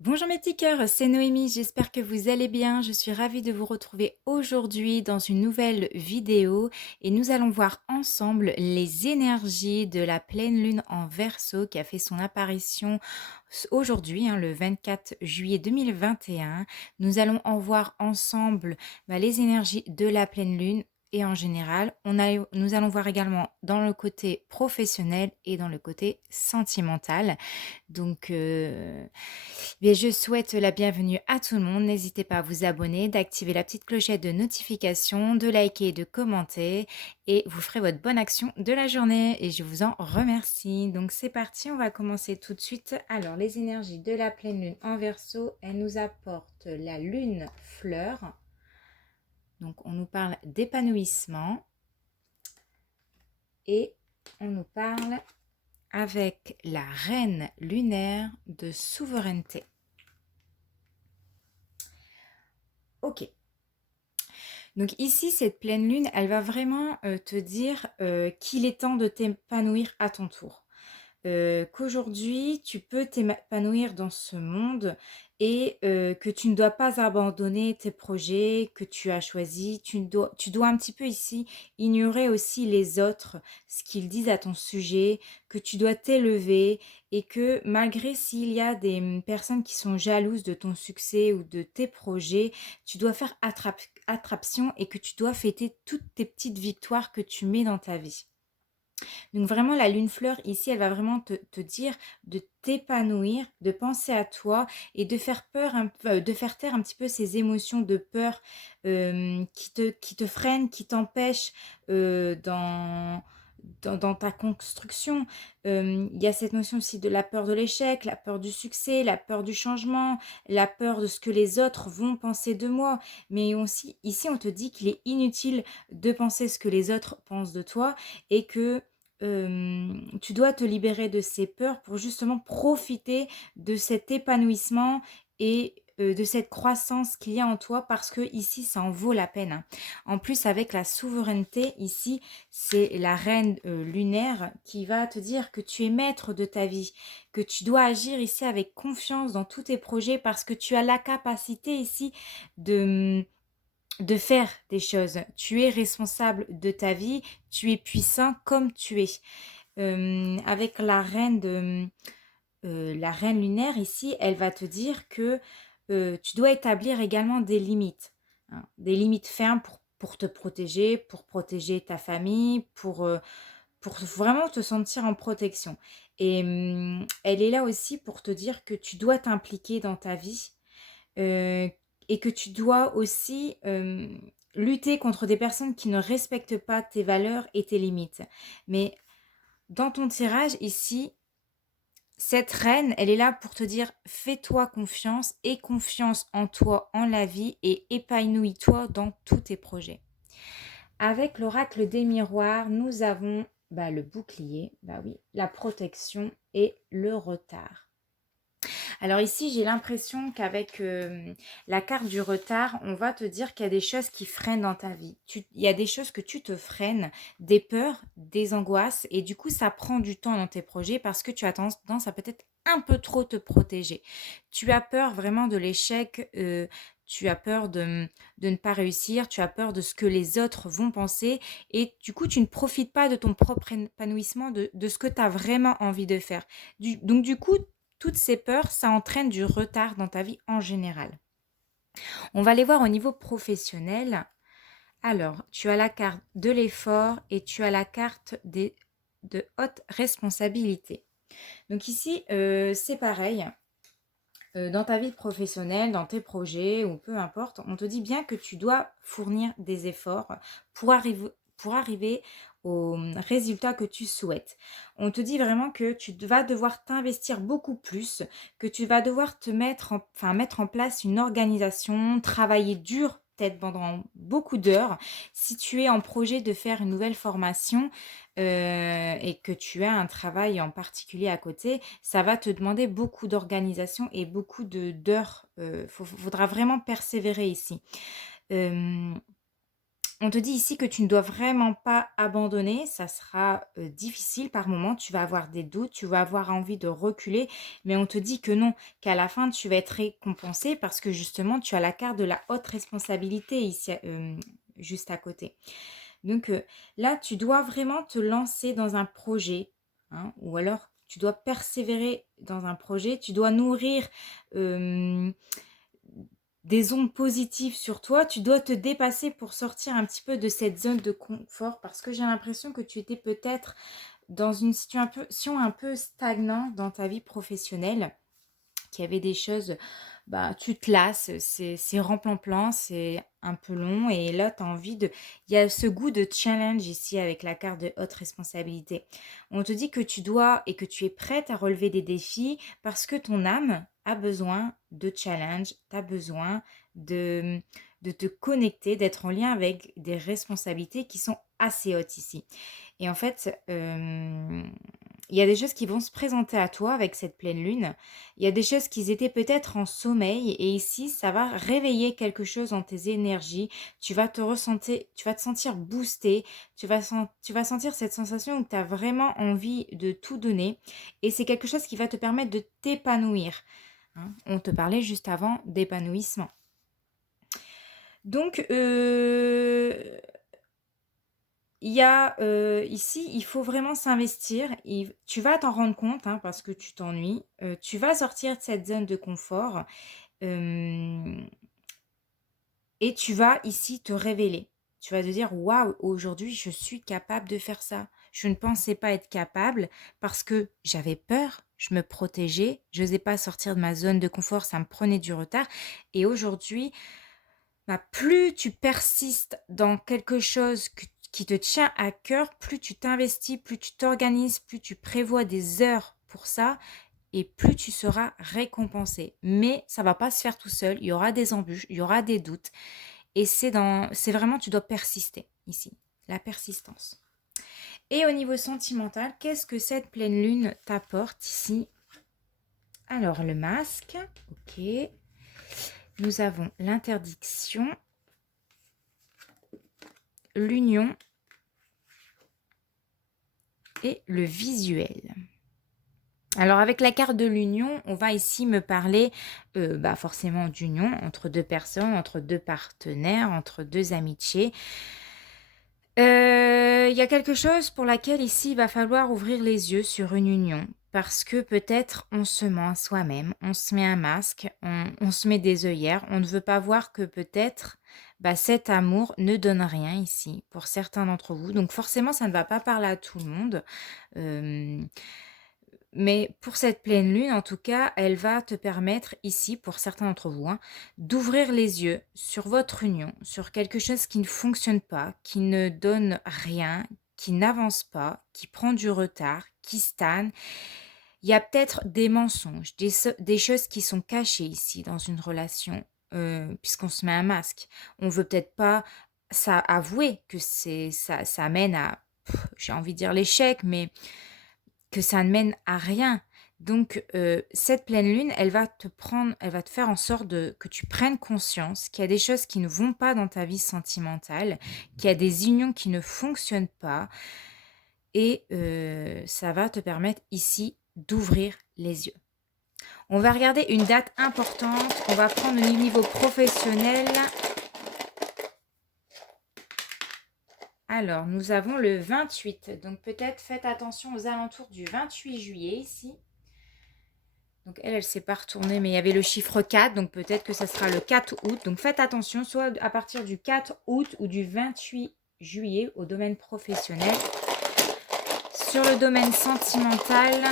Bonjour mes petits cœurs, c'est Noémie, j'espère que vous allez bien. Je suis ravie de vous retrouver aujourd'hui dans une nouvelle vidéo et nous allons voir ensemble les énergies de la pleine lune en Verseau qui a fait son apparition aujourd'hui, le 24 juillet 2021. Nous allons en voir ensemble les énergies de la pleine lune. Et en général, nous allons voir également dans le côté professionnel et dans le côté sentimental. Donc, je souhaite la bienvenue à tout le monde. N'hésitez pas à vous abonner, d'activer la petite clochette de notification, de liker et de commenter. Et vous ferez votre bonne action de la journée. Et je vous en remercie. Donc, c'est parti, on va commencer tout de suite. Alors, les énergies de la pleine lune en Verseau, elles nous apportent la lune fleur. Donc, on nous parle d'épanouissement. Et on nous parle avec la reine lunaire de souveraineté. Ok. Donc ici, cette pleine lune, elle va vraiment te dire qu'il est temps de t'épanouir à ton tour. Qu'aujourd'hui, tu peux t'épanouir dans ce monde et que tu ne dois pas abandonner tes projets que tu as choisis. Tu dois un petit peu ici ignorer aussi les autres, ce qu'ils disent à ton sujet, que tu dois t'élever et que malgré s'il y a des personnes qui sont jalouses de ton succès ou de tes projets, tu dois faire attraction et que tu dois fêter toutes tes petites victoires que tu mets dans ta vie. Donc vraiment, la lune fleur, ici, elle va vraiment te dire de t'épanouir, de penser à toi et de faire de faire taire un petit peu ces émotions de peur qui te freinent, qui t'empêchent dans ta construction. Il y a cette notion aussi de la peur de l'échec, la peur du succès, la peur du changement, la peur de ce que les autres vont penser de moi. Mais aussi, ici, on te dit qu'il est inutile de penser ce que les autres pensent de toi et que tu dois te libérer de ces peurs pour justement profiter de cet épanouissement et de cette croissance qu'il y a en toi parce que ici ça en vaut la peine. En plus avec la souveraineté ici c'est la reine lunaire qui va te dire que tu es maître de ta vie, que tu dois agir ici avec confiance dans tous tes projets parce que tu as la capacité ici de faire des choses. Tu es responsable de ta vie, tu es puissant comme tu es. Avec la reine lunaire ici, elle va te dire que tu dois établir également des limites. Des limites fermes pour te protéger, pour protéger ta famille, pour vraiment te sentir en protection. Et elle est là aussi pour te dire que tu dois t'impliquer dans ta vie et que tu dois aussi lutter contre des personnes qui ne respectent pas tes valeurs et tes limites. Mais dans ton tirage ici, cette reine, elle est là pour te dire fais-toi confiance, aie confiance en toi, en la vie et épanouis-toi dans tous tes projets. Avec l'oracle des miroirs, nous avons le bouclier, la protection et le retard. Alors ici, j'ai l'impression qu'avec la carte du retard, on va te dire qu'il y a des choses qui freinent dans ta vie. Il y a des choses que tu te freines, des peurs, des angoisses, et du coup, ça prend du temps dans tes projets parce que tu as tendance à peut-être un peu trop te protéger. Tu as peur vraiment de l'échec, tu as peur de ne pas réussir, tu as peur de ce que les autres vont penser, et du coup, tu ne profites pas de ton propre épanouissement, de ce que tu as vraiment envie de faire. Donc du coup, toutes ces peurs, ça entraîne du retard dans ta vie en général. On va les voir au niveau professionnel. Alors, tu as la carte de l'effort et tu as la carte de haute responsabilité. Donc ici, c'est pareil. Dans ta vie professionnelle, dans tes projets ou peu importe, on te dit bien que tu dois fournir des efforts pour arriver au résultat que tu souhaites. On te dit vraiment que tu vas devoir t'investir beaucoup plus, que tu vas devoir mettre en place une organisation, travailler dur, peut-être pendant beaucoup d'heures. Si tu es en projet de faire une nouvelle formation et que tu as un travail en particulier à côté, ça va te demander beaucoup d'organisation et beaucoup d'heures. Faudra vraiment persévérer ici. Euh, on te dit ici que tu ne dois vraiment pas abandonner, ça sera difficile par moment, tu vas avoir des doutes, tu vas avoir envie de reculer, mais on te dit que non, qu'à la fin tu vas être récompensé parce que justement tu as la carte de la haute responsabilité ici, juste à côté. Donc là, tu dois vraiment te lancer dans un projet, hein, ou alors tu dois persévérer dans un projet, tu dois nourrir des ondes positives sur toi, tu dois te dépasser pour sortir un petit peu de cette zone de confort parce que j'ai l'impression que tu étais peut-être dans une situation un peu stagnante dans ta vie professionnelle, qu'il y avait des choses, bah, tu te lasses, c'est remplan-plan, c'est un peu long et là, tu as envie de... Il y a ce goût de challenge ici avec la carte de haute responsabilité. On te dit que tu dois et que tu es prête à relever des défis parce que ton âme a besoin de challenge, tu as besoin de te connecter, d'être en lien avec des responsabilités qui sont assez hautes ici. Et en fait, il y a des choses qui vont se présenter à toi avec cette pleine lune. Il y a des choses qui étaient peut-être en sommeil et ici, ça va réveiller quelque chose en tes énergies. Tu vas te sentir boosté. Tu vas sentir cette sensation où tu as vraiment envie de tout donner. Et c'est quelque chose qui va te permettre de t'épanouir. Hein. On te parlait juste avant d'épanouissement. Donc, il y a ici, il faut vraiment s'investir. Tu vas t'en rendre compte hein, parce que tu t'ennuies. Tu vas sortir de cette zone de confort et tu vas ici te révéler. Tu vas te dire, waouh, aujourd'hui, je suis capable de faire ça. Je ne pensais pas être capable parce que j'avais peur, je me protégeais, je n'osais pas sortir de ma zone de confort, ça me prenait du retard. Et aujourd'hui, bah, plus tu persistes dans quelque chose qui te tient à cœur, plus tu t'investis, plus tu t'organises, plus tu prévois des heures pour ça et plus tu seras récompensé. Mais ça va pas se faire tout seul, il y aura des embûches, il y aura des doutes et c'est vraiment tu dois persister ici, la persistance. Et au niveau sentimental, qu'est-ce que cette pleine lune t'apporte ici? Alors le masque, OK. Nous avons l'interdiction, l'union et le visuel. Alors avec la carte de l'union, on va ici me parler forcément d'union entre deux personnes, entre deux partenaires, entre deux amitiés. Il y a quelque chose pour laquelle ici il va falloir ouvrir les yeux sur une union. Parce que peut-être on se ment à soi-même, on se met un masque, on se met des œillères, on ne veut pas voir que peut-être cet amour ne donne rien ici pour certains d'entre vous. Donc forcément ça ne va pas parler à tout le monde. Mais pour cette pleine lune, en tout cas, elle va te permettre ici, pour certains d'entre vous, hein, d'ouvrir les yeux sur votre union, sur quelque chose qui ne fonctionne pas, qui ne donne rien, qui n'avance pas, qui prend du retard, qui stagne. Il y a peut-être des mensonges, des choses qui sont cachées ici dans une relation, puisqu'on se met un masque. On veut peut-être pas avouer que ça mène à, j'ai envie de dire l'échec, mais que ça ne mène à rien. Donc, cette pleine lune, elle va te faire en sorte que tu prennes conscience qu'il y a des choses qui ne vont pas dans ta vie sentimentale, qu'il y a des unions qui ne fonctionnent pas, et ça va te permettre ici d'ouvrir les yeux. On va regarder une date importante, on va prendre le niveau professionnel. Alors, nous avons le 28, donc peut-être faites attention aux alentours du 28 juillet ici. Donc elle s'est pas retournée, mais il y avait le chiffre 4, donc peut-être que ça sera le 4 août. Donc faites attention, soit à partir du 4 août ou du 28 juillet au domaine professionnel. Sur le domaine sentimental,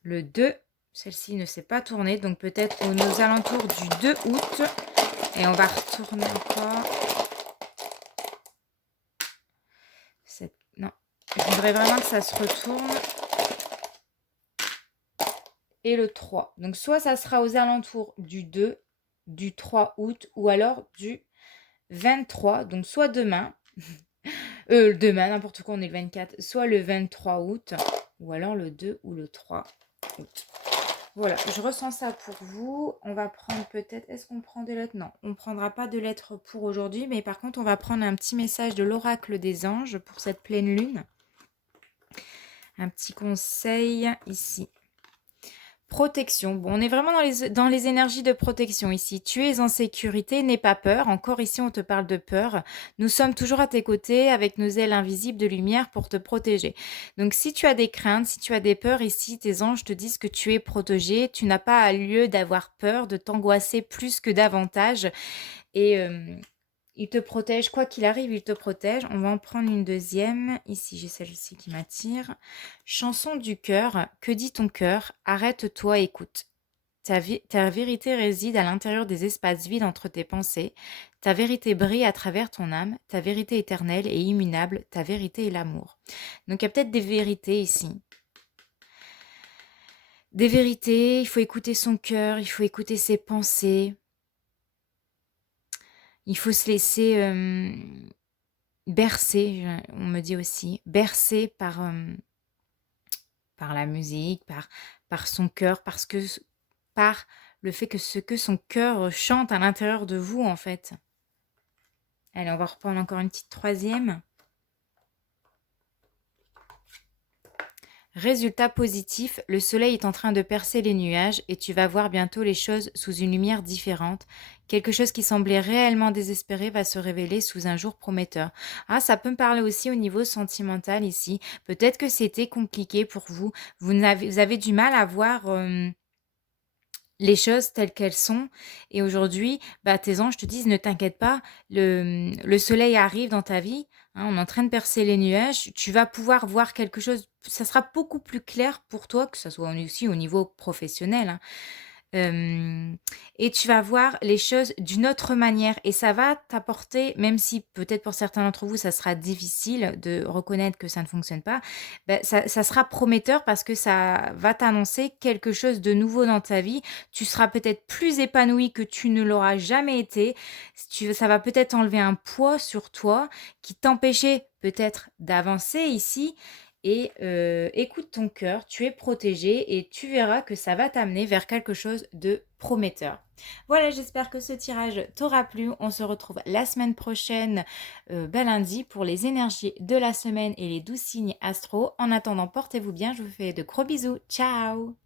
le 2, celle-ci ne s'est pas tournée, donc peut-être aux alentours du 2 août. Et on va retourner encore. Je voudrais vraiment que ça se retourne. Et le 3. Donc, soit ça sera aux alentours du 2, du 3 août, ou alors du 23. Donc, soit demain, demain, n'importe quoi, on est le 24, soit le 23 août, ou alors le 2 ou le 3 août. Voilà, je ressens ça pour vous. On va prendre peut-être... Est-ce qu'on prend des lettres? Non, on ne prendra pas de lettres pour aujourd'hui. Mais par contre, on va prendre un petit message de l'oracle des anges pour cette pleine lune. Un petit conseil ici. Protection. Bon, on est vraiment dans les énergies de protection ici. Tu es en sécurité, n'aie pas peur. Encore ici, on te parle de peur. Nous sommes toujours à tes côtés avec nos ailes invisibles de lumière pour te protéger. Donc, si tu as des craintes, si tu as des peurs ici, tes anges te disent que tu es protégé. Tu n'as pas lieu d'avoir peur, de t'angoisser plus que davantage. Et il te protège, quoi qu'il arrive, il te protège. On va en prendre une deuxième. Ici, j'ai celle-ci qui m'attire. Chanson du cœur. Que dit ton cœur? Arrête-toi, écoute. Ta vérité réside à l'intérieur des espaces vides entre tes pensées. Ta vérité brille à travers ton âme. Ta vérité éternelle et immuable. Ta vérité est l'amour. Donc, il y a peut-être des vérités ici. Des vérités, il faut écouter son cœur, il faut écouter ses pensées. Il faut se laisser bercer, on me dit aussi, bercer par la musique, par son cœur, par le fait que ce que son cœur chante à l'intérieur de vous, en fait. Allez, on va reprendre encore une petite troisième. Résultat positif, le soleil est en train de percer les nuages et tu vas voir bientôt les choses sous une lumière différente. Quelque chose qui semblait réellement désespéré va se révéler sous un jour prometteur. Ah, ça peut me parler aussi au niveau sentimental ici. Peut-être que c'était compliqué pour vous. Vous avez du mal à voir les choses telles qu'elles sont. Et aujourd'hui, tes anges te disent, ne t'inquiète pas, le soleil arrive dans ta vie, hein, on est en train de percer les nuages, tu vas pouvoir voir quelque chose, ça sera beaucoup plus clair pour toi, que ce soit aussi au niveau professionnel, hein. Et tu vas voir les choses d'une autre manière et ça va t'apporter, même si peut-être pour certains d'entre vous, ça sera difficile de reconnaître que ça ne fonctionne pas, ça sera prometteur parce que ça va t'annoncer quelque chose de nouveau dans ta vie. Tu seras peut-être plus épanoui que tu ne l'auras jamais été. Ça va peut-être enlever un poids sur toi qui t'empêchait peut-être d'avancer ici. Et écoute ton cœur, tu es protégé et tu verras que ça va t'amener vers quelque chose de prometteur. Voilà, j'espère que ce tirage t'aura plu. On se retrouve la semaine prochaine, lundi, pour les énergies de la semaine et les 12 signes astro. En attendant, portez-vous bien. Je vous fais de gros bisous. Ciao!